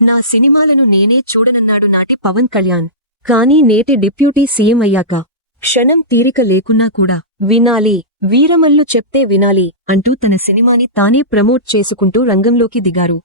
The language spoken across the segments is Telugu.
నా సినిమాలను నేనే చూడనన్నాడు నాటి పవన్ కళ్యాణ్. కానీ నేటి డిప్యూటీ సీఎం అయ్యాక క్షణం తీరిక లేకున్నా కూడా వినాలి, వీరమల్లు చెప్తే వినాలి అంటూ తన సినిమాని తానే ప్రమోట్ చేసుకుంటూ రంగంలోకి దిగారు.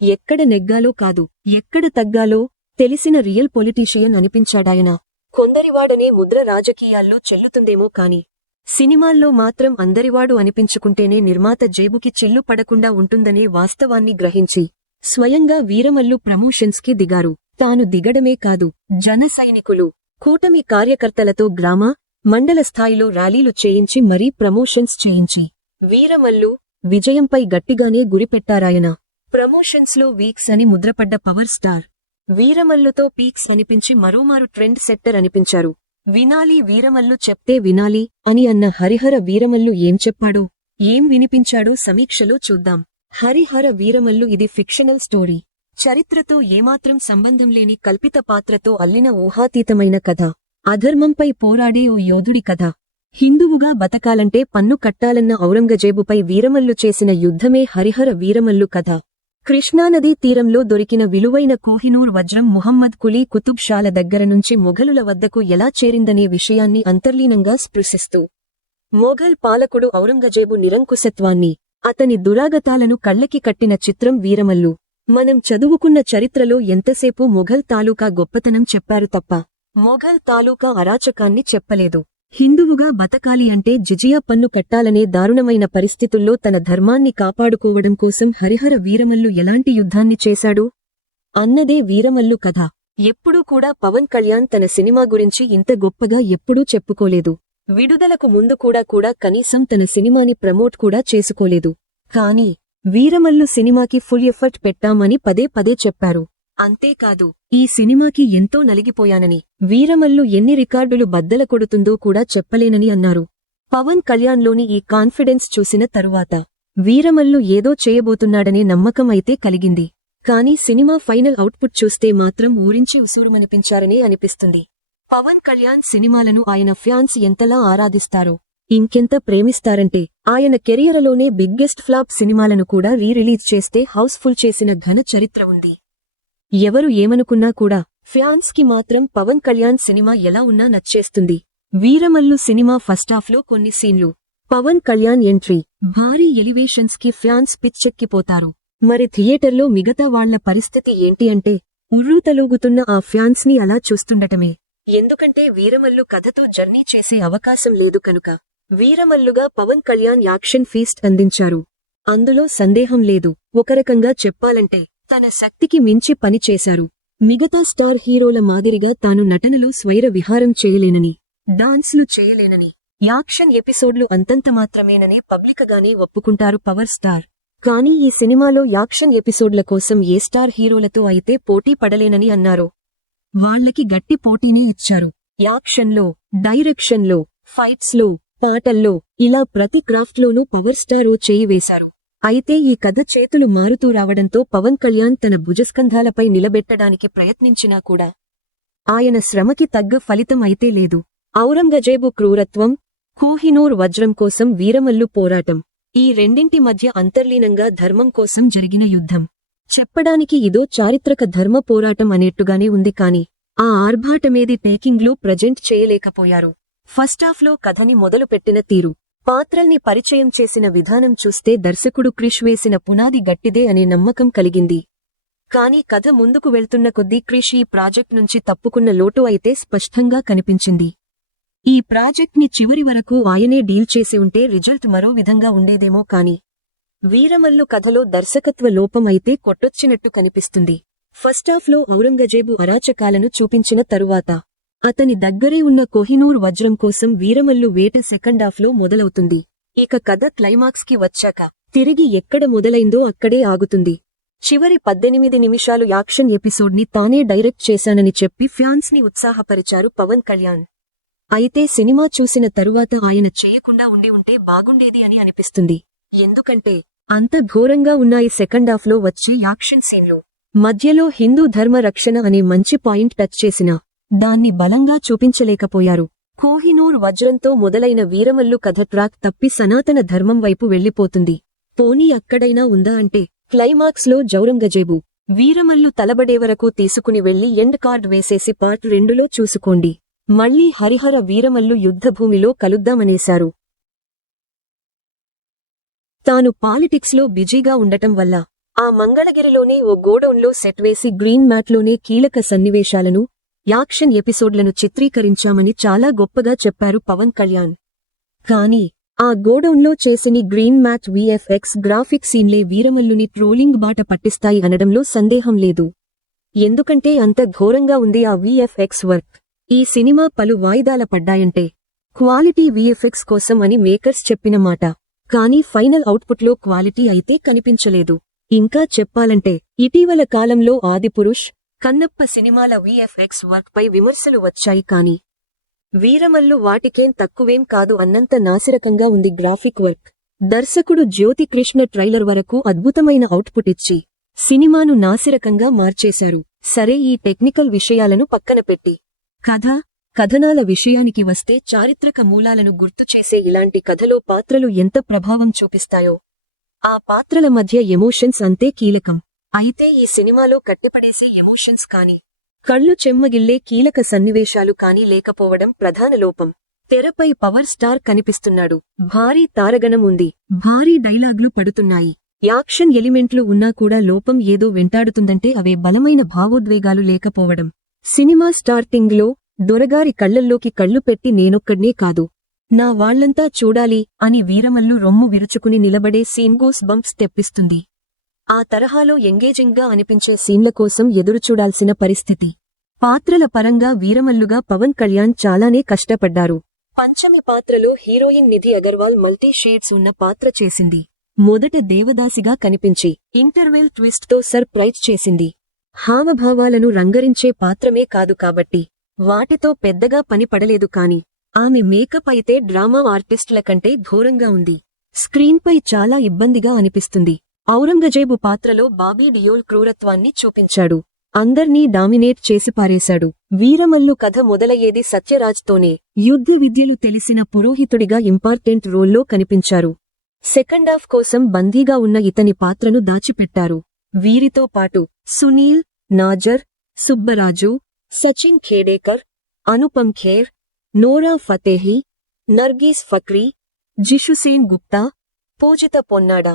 ఎక్కడ నెగ్గాలో కాదు, ఎక్కడ తగ్గాలో తెలిసిన రియల్ పొలిటీషియన్ అనిపించాడాయన. కొందరివాడనే ముద్ర రాజకీయాల్లో చెల్లుతుందేమో కాని సినిమాల్లో మాత్రం అందరివాడు అనిపించుకుంటేనే నిర్మాత జేబుకి చిల్లు పడకుండా ఉంటుందనే వాస్తవాన్ని గ్రహించి స్వయంగా వీరమల్లు ప్రమోషన్స్కి దిగారు. తాను దిగడమే కాదు, జన సైనికులు, కూటమి కార్యకర్తలతో గ్రామ, మండల స్థాయిలో ర్యాలీలు చేయించి మరీ ప్రమోషన్స్ చేయించి వీరమల్లు విజయంపై గట్టిగానే గురిపెట్టారాయన. ప్రమోషన్స్లో వీక్స్ అని ముద్రపడ్డ పవర్ స్టార్ వీరమల్లుతో పీక్స్ అనిపించి మరోమారు ట్రెండ్ సెట్టర్ అనిపించారు. వినాలి, వీరమల్లు చెప్తే వినాలి అని అన్న హరిహర వీరమల్లు ఏం చెప్పాడో, ఏం వినిపించాడో సమీక్షలో చూద్దాం. హరిహర వీరమల్లు ఇది ఫిక్షనల్ స్టోరీ. చరిత్రతో ఏమాత్రం సంబంధం లేని కల్పిత పాత్రతో అల్లిన ఊహాతీతమైన కథ. అధర్మంపై పోరాడే ఓ యోధుడి కథ. హిందువుగా బతకాలంటే పన్ను కట్టాలన్న ఔరంగజేబుపై వీరమల్లు చేసిన యుద్ధమే హరిహర వీరమల్లు కథ. కృష్ణానదీ తీరంలో దొరికిన విలువైన కోహినూర్ వజ్రం ముహమ్మద్ కులీ కుతుబ్ షాల దగ్గర నుంచి మొఘలుల వద్దకు ఎలా చేరిందనే విషయాన్ని అంతర్లీనంగా స్పృశిస్తూ మొఘల్ పాలకుడు ఔరంగజేబు నిరంకుశత్వాన్ని, అతని దురాగతాలను కళ్ళకి కట్టిన చిత్రం వీరమల్లు. మనం చదువుకున్న చరిత్రలో ఎంతసేపు మొఘల్ తాలూకా గొప్పతనం చెప్పారు తప్ప మొఘల్ తాలూకా అరాచకాన్ని చెప్పలేదు. హిందువుగా బతకాలి అంటే జిజియా పన్ను కట్టాలనే దారుణమైన పరిస్థితుల్లో తన ధర్మాన్ని కాపాడుకోవడం కోసం హరిహర వీరమల్లు ఎలాంటి యుద్ధాన్ని చేశాడు అన్నదే వీరమల్లు కథ. ఎప్పుడూ కూడా పవన్ కళ్యాణ్ తన సినిమా గురించి ఇంత గొప్పగా ఎప్పుడూ చెప్పుకోలేదు. విడుదలకు ముందు కూడా కనీసం తన సినిమాని ప్రమోట్ కూడా చేసుకోలేదు. కానీ వీరమల్లు సినిమాకి ఫుల్ ఎఫర్ట్ పెట్టామని పదే పదే చెప్పారు. అంతేకాదు, ఈ సినిమాకి ఎంతో నలిగిపోయానని, వీరమల్లు ఎన్ని రికార్డులు బద్దల కొడుతుందో కూడా చెప్పలేనని అన్నారు. పవన్ కళ్యాణ్లోని ఈ కాన్ఫిడెన్స్ చూసిన తరువాత వీరమల్లు ఏదో చేయబోతున్నాడనే నమ్మకం అయితే కలిగింది. కానీ సినిమా ఫైనల్ అవుట్పుట్ చూస్తే మాత్రం ఊరించి ఉసూరుమనిపించారనే అనిపిస్తుంది. పవన్ కళ్యాణ్ సినిమాలను ఆయన ఫ్యాన్స్ ఎంతలా ఆరాధిస్తారో, ఇంకెంత ప్రేమిస్తారంటే ఆయన కెరియర్లోనే బిగ్గెస్ట్ ఫ్లాప్ సినిమాలను కూడా రిలీజ్ చేస్తే హౌస్ఫుల్ చేసిన ఘన చరిత్ర ఉంది. ఎవరు ఏమనుకున్నా కూడా ఫ్యాన్స్ కి మాత్రం పవన్ కళ్యాణ్ సినిమా ఎలా ఉన్నా నచ్చేస్తుంది. వీరమల్లు సినిమా ఫస్టాఫ్లో కొన్ని సీన్లు, పవన్ కళ్యాణ్ ఎంట్రీ, భారీ ఎలివేషన్స్ కి ఫ్యాన్స్ పిచ్చెక్కిపోతారు. మరి థియేటర్లో మిగతా వాళ్ల పరిస్థితి ఏంటి అంటే ఉర్రూతలూగుతున్న ఆ ఫ్యాన్స్ ని అలా చూస్తుండటమే. ఎందుకంటే వీరమల్లు కథతో జర్నీ చేసే అవకాశం లేదు కనుక. వీరమల్లుగా పవన్ కళ్యాణ్ యాక్షన్ ఫీస్ట్ అందించారు, అందులో సందేహం లేదు. ఒకరకంగా చెప్పాలంటే తన శక్తికి మించి పని చేశారు. మిగతా స్టార్ హీరోల మాదిరిగా తాను నటనలో స్వైర విహారం చేయలేనని, డాన్స్లు చేయలేనని, యాక్షన్ ఎపిసోడ్లు అంతంత మాత్రమేనని పబ్లికగానే ఒప్పుకుంటారు పవర్ స్టార్. కానీ ఈ సినిమాలో యాక్షన్ ఎపిసోడ్ల కోసం ఏ స్టార్ హీరోలతో అయితే పోటీ పడలేనని అన్నారో వాళ్లకి గట్టి పోటీనే ఇచ్చారు. యాక్షన్లో, డైరెక్షన్లో, ఫైట్స్లో, పాటల్లో, ఇలా ప్రతి క్రాఫ్ట్లోనూ పవర్ స్టార్ ఓ చేయి వేశారు. అయితే ఈ కథ చేతులు మారుతూ రావడంతో పవన్ కళ్యాణ్ తన భుజస్కంధాలపై నిలబెట్టడానికి ప్రయత్నించినా కూడా ఆయన శ్రమకి తగ్గ ఫలితం అయితే లేదు. ఔరంగజేబు క్రూరత్వం, కోహినూర్ వజ్రం కోసం వీరమల్లు పోరాటం, ఈ రెండింటి మధ్య అంతర్లీనంగా ధర్మం కోసం జరిగిన యుద్ధం. చెప్పడానికి ఇదో చారిత్రక ధర్మ పోరాటం అనేట్టుగానే ఉంది. కాని ఆ ఆర్భాటమేది టేకింగ్లో ప్రజెంట్ చేయలేకపోయారు. ఫస్టాఫ్లో కథని మొదలుపెట్టిన తీరు, పాత్రల్ని పరిచయం చేసిన విధానం చూస్తే దర్శకుడు క్రిష్ వేసిన పునాది గట్టిదే అనే నమ్మకం కలిగింది. కానీ కథ ముందుకు వెళ్తున్న కొద్దీ క్రిష్ ఈ ప్రాజెక్ట్ నుంచి తప్పుకున్న లోటు అయితే స్పష్టంగా కనిపించింది. ఈ ప్రాజెక్ట్ ని చివరి వరకు ఆయనే డీల్ చేసి ఉంటే రిజల్ట్ మరో విధంగా ఉండేదేమో. కాని వీరమల్లు కథలో దర్శకత్వ లోపం అయితే కొట్టొచ్చినట్టు కనిపిస్తుంది. ఫస్టాఫ్లో ఔరంగజేబు అరాచకాలను చూపించిన తరువాత అతని దగ్గరే ఉన్న కోహినూర్ వజ్రం కోసం వీరమల్లు వేట సెకండాఫ్లో మొదలవుతుంది. ఇక కథ క్లైమాక్స్ కి వచ్చాక తిరిగి ఎక్కడ మొదలైందో అక్కడే ఆగుతుంది. చివరి 18 నిమిషాలు యాక్షన్ ఎపిసోడ్ ని తానే డైరెక్ట్ చేశానని చెప్పి ఫ్యాన్స్ ని ఉత్సాహపరిచారు పవన్ కళ్యాణ్. అయితే సినిమా చూసిన తరువాత ఆయన చేయకుండా ఉండి ఉంటే బాగుండేది అని అనిపిస్తుంది. ఎందుకంటే అంత ఘోరంగా ఉన్నాయి సెకండాఫ్లో వచ్చే యాక్షన్ సీన్లు. మధ్యలో హిందూ ధర్మ రక్షణ అనే మంచి పాయింట్ టచ్ చేసినా దాన్ని బలంగా చూపించలేకపోయారు. కోహినూర్ వజ్రంతో మొదలైన వీరమల్లు కథ ట్రాక్ తప్పి సనాతన ధర్మం వైపు వెళ్లిపోతుంది. పోనీ అక్కడైనా ఉందా అంటే క్లైమాక్స్లో ఔరంగజేబు వీరమల్లు తలబడే వరకు తీసుకుని వెళ్లి ఎండ్ కార్డ్ వేసేసి పార్ట్ 2లో చూసుకోండి. మళ్లీ హరిహర వీరమల్లు యుద్ధభూమిలో కలుద్దామనేశారు. తాను పాలిటిక్స్లో బిజీగా ఉండటం వల్ల ఆ మంగళగిరిలోనే ఓ గోడౌన్లో సెట్ వేసి గ్రీన్ మ్యాట్లోనే కీలక సన్నివేశాలను, యాక్షన్ ఎపిసోడ్లను చిత్రీకరించామని చాలా గొప్పగా చెప్పారు పవన్ కళ్యాణ్. కానీ ఆ గోడౌన్లో చేసిన గ్రీన్ మ్యాట్ విఎఫ్ఎక్స్ గ్రాఫిక్ సీన్లే వీరమల్లుని ట్రోలింగ్ బాట పట్టిస్తాయి అనడంలో సందేహం లేదు. ఎందుకంటే అంత ఘోరంగా ఉంది ఆ విఎఫ్ఎక్స్ వర్క్. ఈ సినిమా పలు వాయిదాల పడ్డాయంటే క్వాలిటీ విఎఫ్ఎక్స్ కోసం అని మేకర్స్ చెప్పిన మాట. కానీ ఫైనల్ అవుట్పుట్లో క్వాలిటీ అయితే కనిపించలేదు. ఇంకా చెప్పాలంటే ఇటీవల కాలంలో ఆదిపురుష్, కన్నప్ప సినిమాల విఎఫ్ఎక్స్ వర్క్ పై విమర్శలు వచ్చాయి. కానీ వీరమల్లు వాటికేం తక్కువేం కాదు అన్నంత నాసిరకంగా ఉంది గ్రాఫిక్ వర్క్. దర్శకుడు జ్యోతి కృష్ణ ట్రైలర్ వరకు అద్భుతమైన అవుట్పుట్ ఇచ్చి సినిమాను నాసిరకంగా మార్చేశారు. సరే, ఈ టెక్నికల్ విషయాలను పక్కన పెట్టి కథనాల విషయానికి వస్తే చారిత్రక మూలాలను గుర్తుచేసే ఇలాంటి కథలో పాత్రలు ఎంత ప్రభావం చూపిస్తాయో ఆ పాత్రల మధ్య ఎమోషన్స్ అంతే కీలకం. అయితే ఈ సినిమాలో కట్టిపడేసే ఎమోషన్స్ కానీ, కళ్ళు చెమ్మగిల్లే కీలక సన్నివేశాలు కానీ లేకపోవడం ప్రధాన లోపం. తెరపై పవర్ స్టార్ కనిపిస్తున్నాడు, భారీ తారగణం ఉంది, భారీ డైలాగ్లు పడుతున్నాయి, యాక్షన్ ఎలిమెంట్లు ఉన్నా కూడా లోపం ఏదో వెంటాడుతుందంటే అవే బలమైన భావోద్వేగాలు లేకపోవడం. సినిమా స్టార్టింగ్లో దొరగారి కళ్లల్లోకి కళ్ళు పెట్టి నేనొక్కడ్నే కాదు, నా వాళ్లంతా చూడాలి అని వీరమల్లు రొమ్ము విరుచుకుని నిలబడే సీన్ గూస్ బంప్స్ తెప్పిస్తుంది. ఆ తరహాలో ఎంగేజింగ్గా అనిపించే సీన్ల కోసం ఎదురుచూడాల్సిన పరిస్థితి. పాత్రల పరంగా వీరమల్లుగా పవన్ కళ్యాణ్ చాలానే కష్టపడ్డారు. పంచమి పాత్రలో heroine Nidhi Agarwal multi shades ఉన్న పాత్ర చేసింది. మొదట దేవదాసిగా కనిపించి ఇంటర్వెల్ ట్విస్ట్తో సర్ప్రైజ్ చేసింది. హావభావాలను రంగరించే పాత్రమే కాదు కాబట్టి వాటితో పెద్దగా పని పడలేదు. కాని ఆమె మేకప్ అయితే డ్రామా ఆర్టిస్టుల కంటే ఘోరంగా ఉంది. స్క్రీన్పై చాలా ఇబ్బందిగా అనిపిస్తుంది. ఔరంగజేబు పాత్రలో బాబీ డియోల్ క్రూరత్వాన్ని చూపించాడు. అందర్నీ డామినేట్ చేసి పారేశాడు. వీరమల్లు కథ మొదలయ్యేది సత్యరాజ్తోనే. యుద్ధ విద్యలు తెలిసిన పురోహితుడిగా ఇంపార్టెంట్ రోల్లో కనిపించారు. సెకండాఫ్ కోసం బందీగా ఉన్న ఇతని పాత్రను దాచిపెట్టారు. వీరితో పాటు సునీల్, నాజర్, సుబ్బరాజు, సచిన్ ఖేడేకర్, అనుపమ్ ఖేర్, నోరా ఫతేహి, నర్గీస్ ఫక్రీ, జిషుసేన్ గుప్తా, పూజిత పొన్నాడా,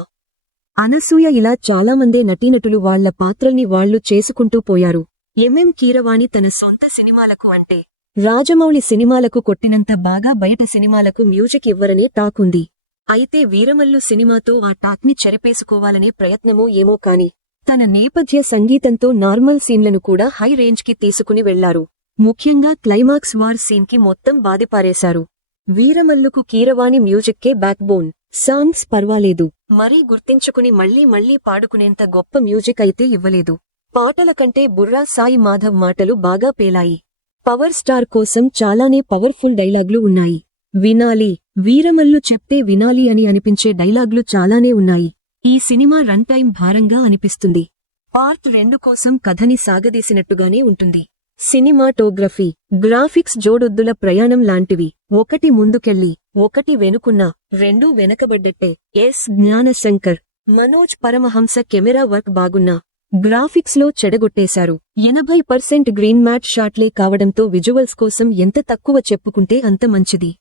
అనసూయ ఇలా చాలామందే నటీనటులు వాళ్ల పాత్రల్ని వాళ్లు చేసుకుంటూ పోయారు. ఎంఎం కీరవాణి తన సొంత సినిమాలకు అంటే రాజమౌళి సినిమాలకు కొట్టినంత బాగా బయట సినిమాలకు మ్యూజిక్ ఇవ్వరనే టాకుంది. అయితే వీరమల్లు సినిమాతో ఆ టాక్ని చెరిపేసుకోవాలనే ప్రయత్నమో ఏమో కాని తన నేపథ్య సంగీతంతో నార్మల్ సీన్లను కూడా హై రేంజ్కి తీసుకుని వెళ్లారు. ముఖ్యంగా క్లైమాక్స్ వార్ సీన్కి మొత్తం బాదిపారేశారు. వీరమల్లుకు కీరవాణి మ్యూజిక్కే బ్యాక్ బోన్. సాంగ్స్ పర్వాలేదు, మరీ గుర్తించుకుని మళ్లీ పాడుకునేంత గొప్ప మ్యూజిక్ అయితే ఇవ్వలేదు. పాటల కంటే బుర్రా సాయి మాధవ్ మాటలు బాగా పేలాయి. పవర్ స్టార్ కోసం చాలానే పవర్ఫుల్ డైలాగ్లు ఉన్నాయి. వినాలి, వీరమల్లు చెప్తే వినాలి అని అనిపించే డైలాగ్లు చాలానే ఉన్నాయి. ఈ సినిమా రన్ టైం భారంగా అనిపిస్తుంది. పార్ట్ 2 కోసం కథని సాగదీసినట్టుగానే ఉంటుంది. సినిమాటోగ్రఫీ, గ్రాఫిక్స్ జోడొద్దుల ప్రయాణం లాంటివి. ఒకటి ముందుకెళ్లి ఒకటి వెనుకున్నా రెండూ వెనకబడ్డట్టే. S Gnanashankar, Manoj Paramahamsa camera work బాగున్నా గ్రాఫిక్స్లో చెడగొట్టేశారు. 80% గ్రీన్ మ్యాట్ షాట్లే కావడంతో విజువల్స్ కోసం ఎంత తక్కువ చెప్పుకుంటే అంత మంచిది.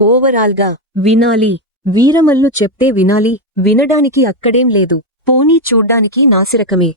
ఓవరాల్గా వినాలి, వీరమల్లు చెప్తే వినాలి, వినడానికి అక్కడేం లేదు, పోనీ చూడ్డానికి నాసిరకమే.